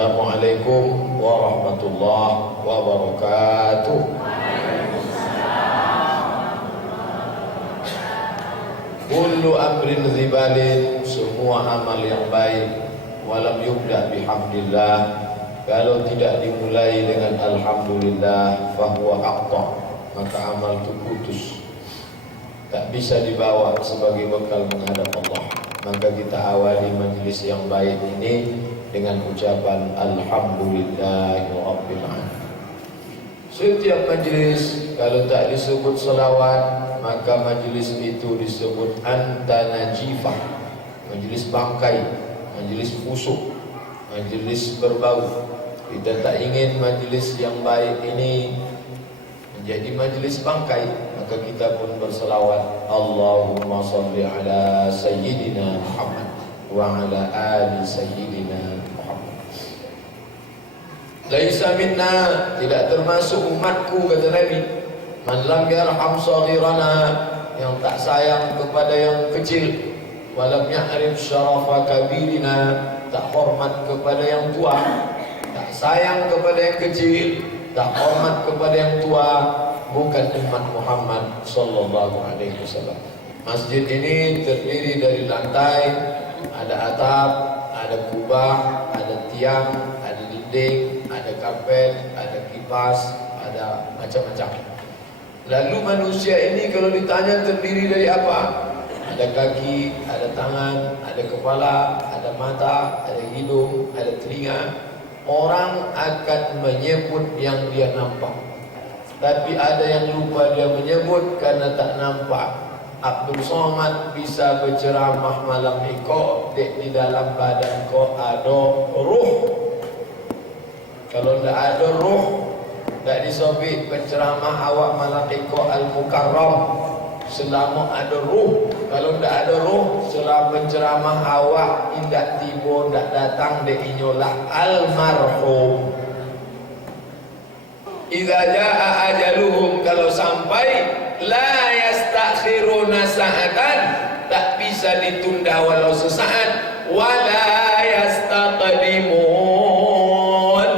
Assalamualaikum warahmatullahi wabarakatuh. Kullu amrin zibalin, semua amal yang baik, walam yubda bihamdillah, kalau tidak dimulai dengan alhamdulillah, fahuwa aqta, maka amal itu putus, tak bisa dibawa sebagai bekal menghadap Allah. Maka kita awali majlis yang baik ini dengan ucapan alhamdulillahirabbil alamin. Setiap majlis kalau tak disebut selawat, maka majlis itu disebut anta najifah, majlis bangkai, majlis busuk, majlis berbau. Kita tak ingin majlis yang baik ini menjadi majlis bangkai, maka kita pun berselawat Allahumma salli ala sayyidina Muhammad wa ala ali sayyidina Muhammad. Laisa minna, tidak termasuk umatku, kata Nabi, man lam yarham saghirana, yang tak sayang kepada yang kecil, walam ya'rif syarafa kabirina, tak hormat kepada yang tua, tak sayang kepada yang kecil, tak hormat kepada yang tua, bukan umat Muhammad sallallahu alaihi wasallam. Masjid ini terdiri dari lantai, ada atap, ada kubah, ada tiang, ada dinding, ada karpet, ada kipas, ada macam-macam. Lalu manusia ini kalau ditanya terdiri dari apa? Ada kaki, ada tangan, ada kepala, ada mata, ada hidung, ada telinga. Orang akan menyebut yang dia nampak, tapi ada yang lupa dia menyebut karena tak nampak. Abdul Somad bisa berceramah malam iko, di dalam badan kau ada ruh. Kalau tak ada ruh, tak disobit penceramah awak malam iko al-mukarram selama ada ruh. Kalau tak ada ruh, selama penceramah awak indak tiba, tak datang, dia inyolah almarhum. Idza jaa ajaluhum, kalau sampai, la yastakhiruna sa'atan, tak bisa ditunda walau sesaat, wala yastaqdimun,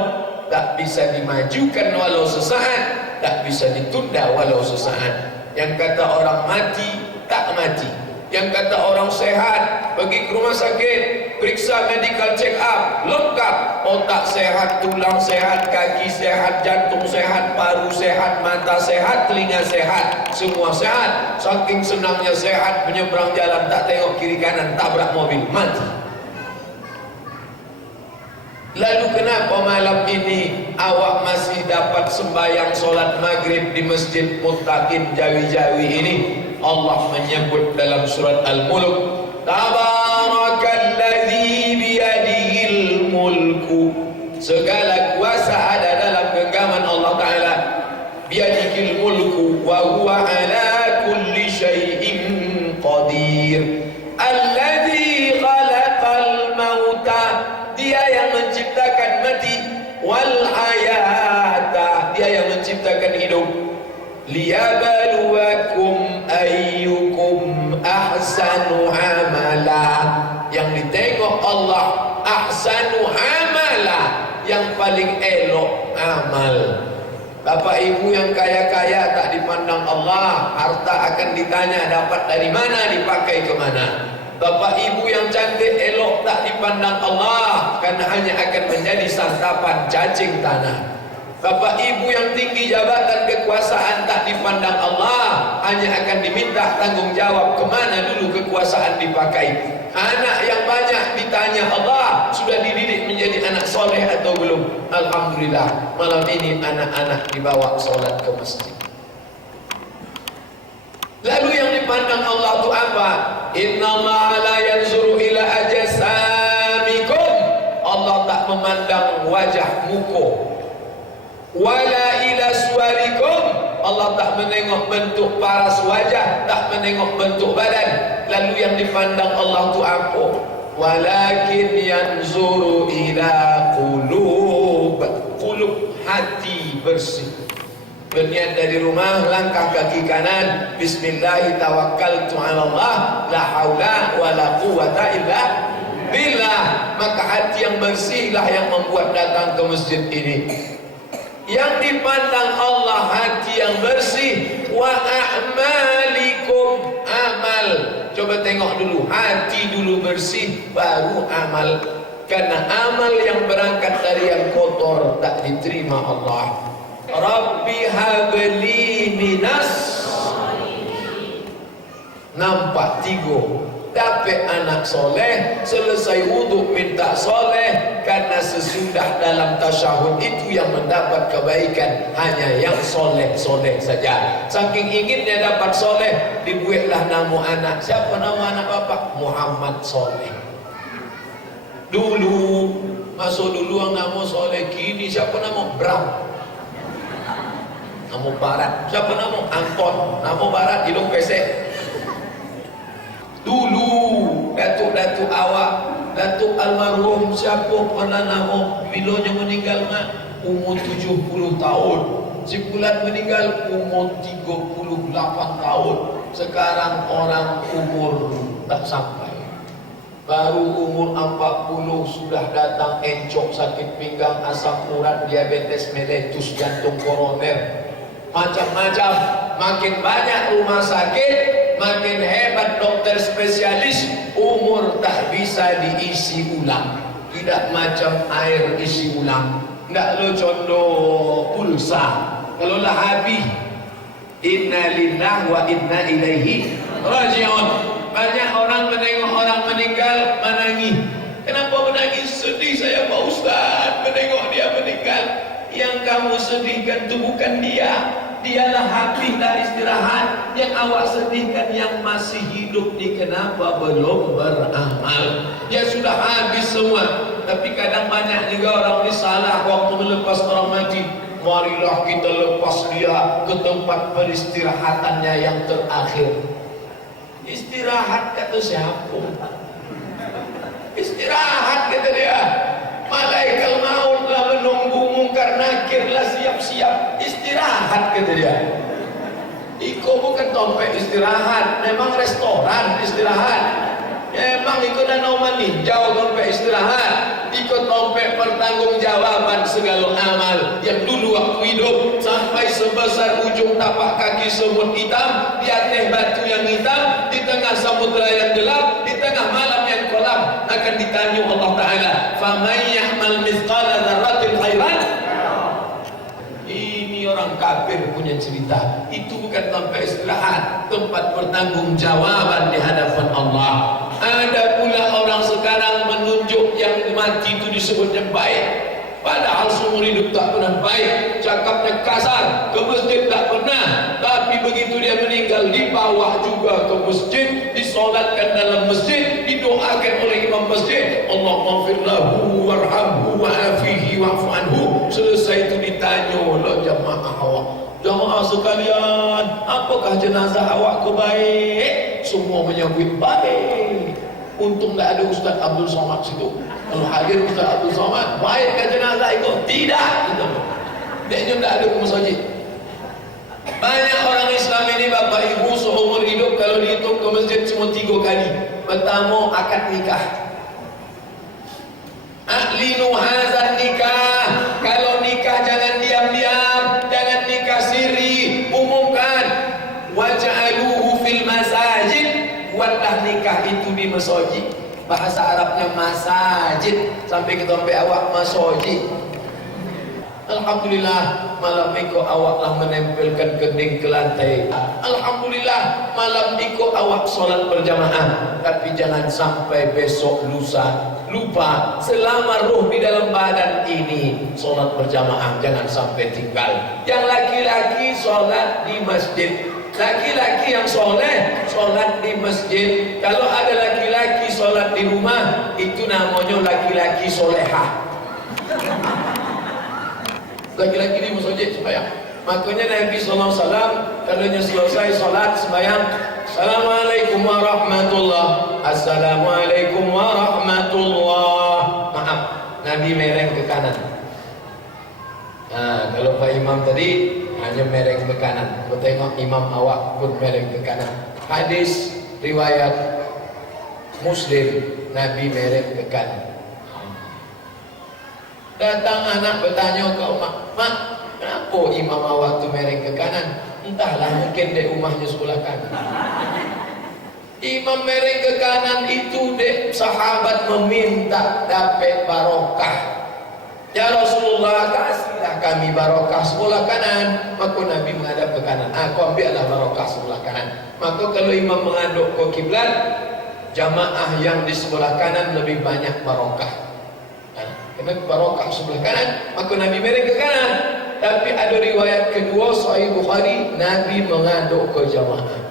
tak bisa dimajukan walau sesaat, tak bisa ditunda walau sesaat. Yang kata orang mati, tak mati. Yang kata orang sehat, pergi ke rumah sakit, periksa medical check up, lengkap, otak sehat, tulang sehat, kaki sehat, jantung sehat, paru sehat, mata sehat, telinga sehat, semua sehat. Saking senangnya sehat, menyeberang jalan, tak tengok kiri kanan, tabrak mobil, mati. Lalu kenapa malam ini awak masih dapat sembahyang solat maghrib di Masjid Muttaqin Jawi-Jawi ini? Allah menyebut dalam surat Al-Mulk, Tabarakalladzi biyadihil mulku, segala kuasa ada dalam genggaman Allah Ta'ala. Biyadihil mulku wa huwa ala kulli syai'in qadir. Alladzi khalaqal mauta, dia yang menciptakan mati, wal hayata, dia yang menciptakan hidup, liyabluwakum ayyukum ahsanu amala, yang ditengok Allah ahsanu amala, yang paling elok amal. Bapak ibu yang kaya-kaya tak dipandang Allah, harta akan ditanya dapat dari mana, dipakai ke mana. Bapak ibu yang cantik elok tak dipandang Allah, karena hanya akan menjadi santapan cacing tanah. Bapak ibu yang tinggi jabatan kekuasaan tak dipandang Allah, hanya akan diminta tanggung jawab kemana dulu kekuasaan dipakai. Anak yang banyak ditanya Allah, sudah dididik menjadi anak soleh atau belum? Alhamdulillah, malam ini anak-anak dibawa solat ke masjid. Lalu yang dipandang Allah itu apa? Innallaha la yanzuru ila ajsamikum, Allah tak memandang wajah muka. Wala ila suwarikum, Allah tak menengok bentuk paras wajah, tak menengok bentuk badan. Lalu yang dipandang Allah itu apa? Walakin yanzuru ila qulub, qulub, hati bersih. Berniat dari rumah, langkah kaki kanan, bismillah tawakkaltu 'ala Allah, la haula wala quwata illa billah, maka hati yang bersihlah yang membuat datang ke masjid ini. Yang dipandang Allah hati yang bersih. Wa a'malikum, amal. Coba tengok dulu, hati dulu bersih baru amal. Karena amal yang berangkat dari yang kotor tak diterima Allah. Rabbi habli minas. Nampak tiga, dapat anak soleh, selesai wuduk minta soleh, karena sesudah dalam tasyahud itu yang mendapat kebaikan hanya yang soleh-soleh saja. Saking inginnya dapat soleh, dibuatlah nama anak. Siapa nama anak bapak? Muhammad Soleh. Dulu, masuk dulu yang nama soleh, kini siapa nama? Bram. Nama barat. Siapa nama? Anton. Nama barat hidung pesek. Dulu datuk-datuk awak, datuk almarhum siapa pernah nama bilanya meninggal mak umur 70 tahun. Si Bulan meninggal umur 38 tahun. Sekarang orang umur tak sampai. Baru umur 40 sudah datang encok, sakit pinggang, asam urat, diabetes mellitus, jantung koroner. Macam-macam, makin banyak rumah sakit, makin hebat dokter spesialis, umur tak bisa diisi ulang. Tidak macam air isi ulang. Tidak lo condong pulsa. Kalau lah habis, inna lillah wa inna ilaihi raji'un. Banyak orang menengok orang meninggal menangis. Kenapa menangis? Sedih saya Pak Ustaz menengok dia meninggal. Yang kamu sedihkan itu bukan dia. Dialah habislah istirahat. Yang awak sedihkan yang masih hidup ni kenapa belum beramal. Dia sudah habis semua. Tapi kadang banyak juga orang ni salah waktu melepas orang mati. Marilah kita lepas dia ke tempat peristirahatannya yang terakhir. Istirahat kata siapa? Istirahat kata dia. Malaikat maut lah menunggu, mungkar nakir lah siap-siap. Istirahat kata dia. Iko bukan tempat istirahat, memang restoran istirahat. Memang ikut danau meninjau tempat istirahat. Ikut tempat pertanggungjawaban segala amal yang dulu waktu hidup sampai sebesar ujung tapak kaki semut hitam, di atas batu yang hitam, di tengah samudra yang gelap, di tengah malam yang kelam, akan ditanya Allah Ta'ala, faman ya'mal mithqala dzarratin khairan. Ini orang kafir punya cerita. Itu bukan tempat istirahat, tempat pertanggungjawaban di hadapan Allah. Ada pula orang sekarang menunjuk yang mati itu disebutnya baik, padahal seumur hidup tak pernah baik. Cakapnya kasar, ke masjid tak pernah. Tapi begitu dia meninggal, dibawa juga ke masjid, disolatkan dalam masjid, didoakan oleh imam masjid, Allahumma fir lahu warhamhu wa'afihi wa'fu anhu. Selesai itu ditanya oleh jamaah awak, jamaah sekalian, apakah jenazah awak kebaik? Semua menyambut baik. Untung tak ada Ustaz Abdul Somad situ. Kalau hadir Ustaz Abdul Somad, baikkah jenazah itu? Tidak. Dia tak ada ke masjid. Banyak orang Islam ini Bapak Ibu seumur hidup kalau dihitung ke masjid cuma 3 kali. Pertama akad nikah. Aklinu hazan nikah. Kalau nikah jangan diam-diam, jangan nikah siri, umumkan. Waj'aluhu fil masajid. Buatlah nikah itu di masjid. Bahasa Arabnya masajid. Sampai ke tempat awak masjid. Alhamdulillah malam itu awaklah menempelkan kening ke lantai. Alhamdulillah malam itu awak solat berjamaah. Tapi jangan sampai besok lusa lupa. Selama ruh di dalam badan ini, solat berjamaah jangan sampai tinggal. Yang laki-laki solat di masjid. Laki-laki yang soleh solat di masjid. Kalau ada laki-laki solat di rumah, itu namanya laki-laki solehah. Laki-laki di masjid sembahyang. Makanya Nabi SAW kalau selesai solat sembahyang, Assalamualaikum warahmatullah, Assalamualaikum warahmatullah. Maaf, Nabi mereng ke kanan. Nah, kalau Pak Imam tadi hanya mereng ke kanan. Kau tengok imam awak pun mereng ke kanan. Hadis riwayat Muslim, Nabi merek ke kanan. Datang anak bertanya ke mak, mak, kenapa imam awak tu merek ke kanan? Entahlah, mungkin dek rumahnya sebelah kanan. Imam merek ke kanan itu dek sahabat meminta dapat barokah. Ya Rasulullah, kasihlah kami barokah sebelah kanan. Maka Nabi menghadap ke kanan. Aku ambillah barokah sebelah kanan. Maka kalau imam menghadap ke kiblat, jamaah yang di sebelah kanan lebih banyak barokah. Karena barokah sebelah kanan, maka Nabi merek ke kanan. Tapi ada riwayat kedua Sahih Bukhari, Nabi menghadap ke jamaah.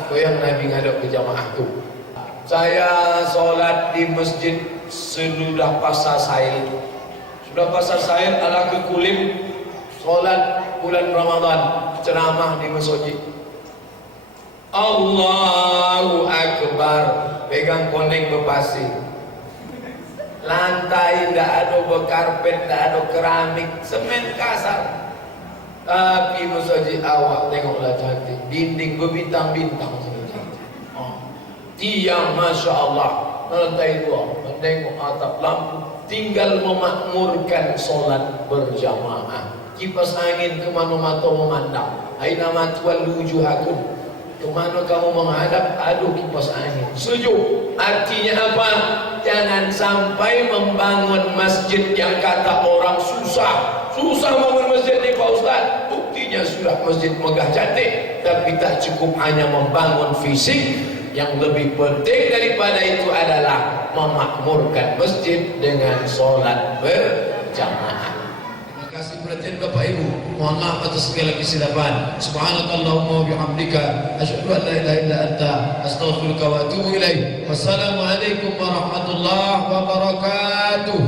Itu yang Nabi menghadap ke jamaah tu. Saya solat di masjid sudah pasar Sail. Sudah pasar Sail ala ke Kulim, solat bulan Ramadan, ceramah di masjid. Allahu Akbar, pegang koneng berpasir. Lantai tidak ada berkarpet, tidak ada keramik, semen kasar. Tapi masjid awak tengoklah cantik, dinding berbintang-bintang. Tiang Masya Allah, lantai dua, menengok atap lampu, tinggal memakmurkan solat berjamaah. Kipas angin kemana mata memandang, aina matwal wujuhakum, kemana kamu menghadap, aduh kipas angin sejuk. Artinya apa? Jangan sampai membangun masjid yang kata orang susah bangun masjid ni Pak Ustaz. Buktinya sudah masjid megah cantik, tapi tak cukup hanya membangun fisik. Yang lebih penting daripada itu adalah memakmurkan masjid dengan solat berjamaah. Terima kasih perhatian Bapak Ibu. Mohon maaf atas segala kesilapan. Subhanakallahumma wa bihamdika asyhadu an la ilaha illa anta astaghfiruka wa atubu ilaik. Wassalamualaikum warahmatullahi wabarakatuh.